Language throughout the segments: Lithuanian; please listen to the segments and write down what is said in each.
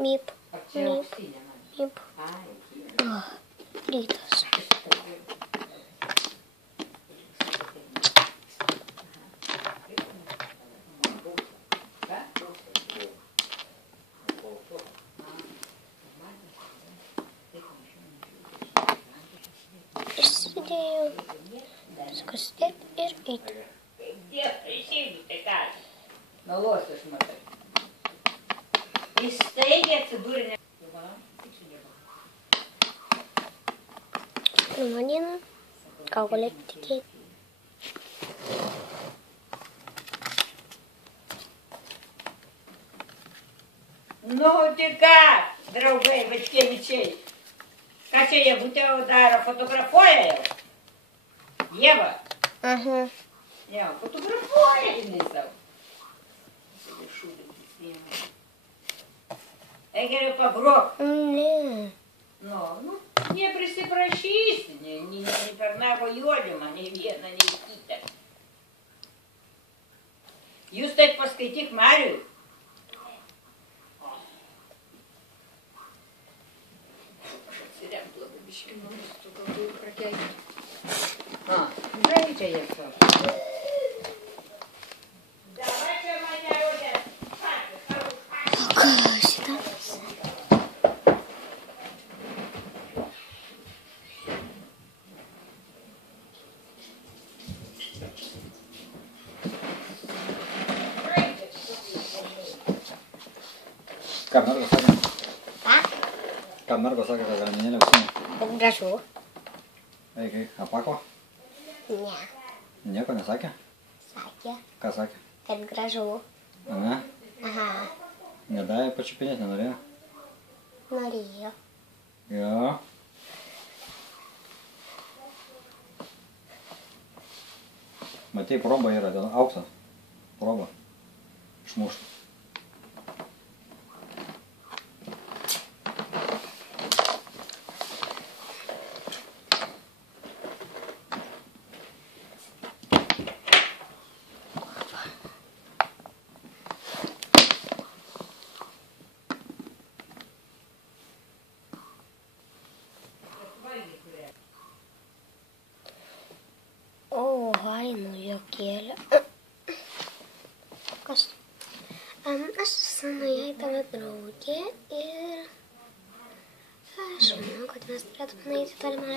Myp, myp, myp. Rytas. Išsidėjau. Skustėt ir eiti. Nalosius matai. Jis staigiai atsidūrė. Pirmą dieną, ką galėtų tikėti. Nu, tik ką, draugai, Vačkievičiai. Ką čia jie būtėjo daro? Fotografuoja jau? Ieva? Aha. Jau, fotografuoja jinai savo. Eik geriau pagrok. Ne. Nu, neprisiprašysi, nei per nago juodimą, nei vieną, nei kitą. Jūs taip paskaityk Marių. Aš atsiremtu labai biškį namus, tu galbūt prakeikti. Žaidžia jie savo. Dabar čia mane rodė. Ką šitą? Ką Margo sakė? Ką? Ką Margo sakė, kad raminėlė ausinė? Kad gražu. Eik, apako? Ne. Nieko nesakė? Sakė. Ką sakė? Kad gražu. Ane? Aha. Nedavė pačiupinėti, nenorėjo? Norėjo. Jo. Matei, proba yra, ten auksas. Proba. Išmušta. O, Hainu jokėlė. Kas? Aš senoje tavo draugė ir aš manau, kad mes turėtume nueiti tolimą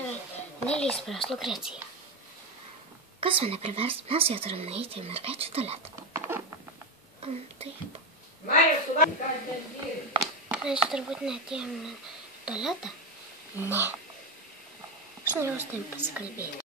nelys prieš Lukreciją. Kas mane privers? Mes jau turim nueiti į mergaičių tualetą. Taip. Mes turbūt neatėjome į tualetą? Ne. Aš norėjau su tavim pasikalbėti.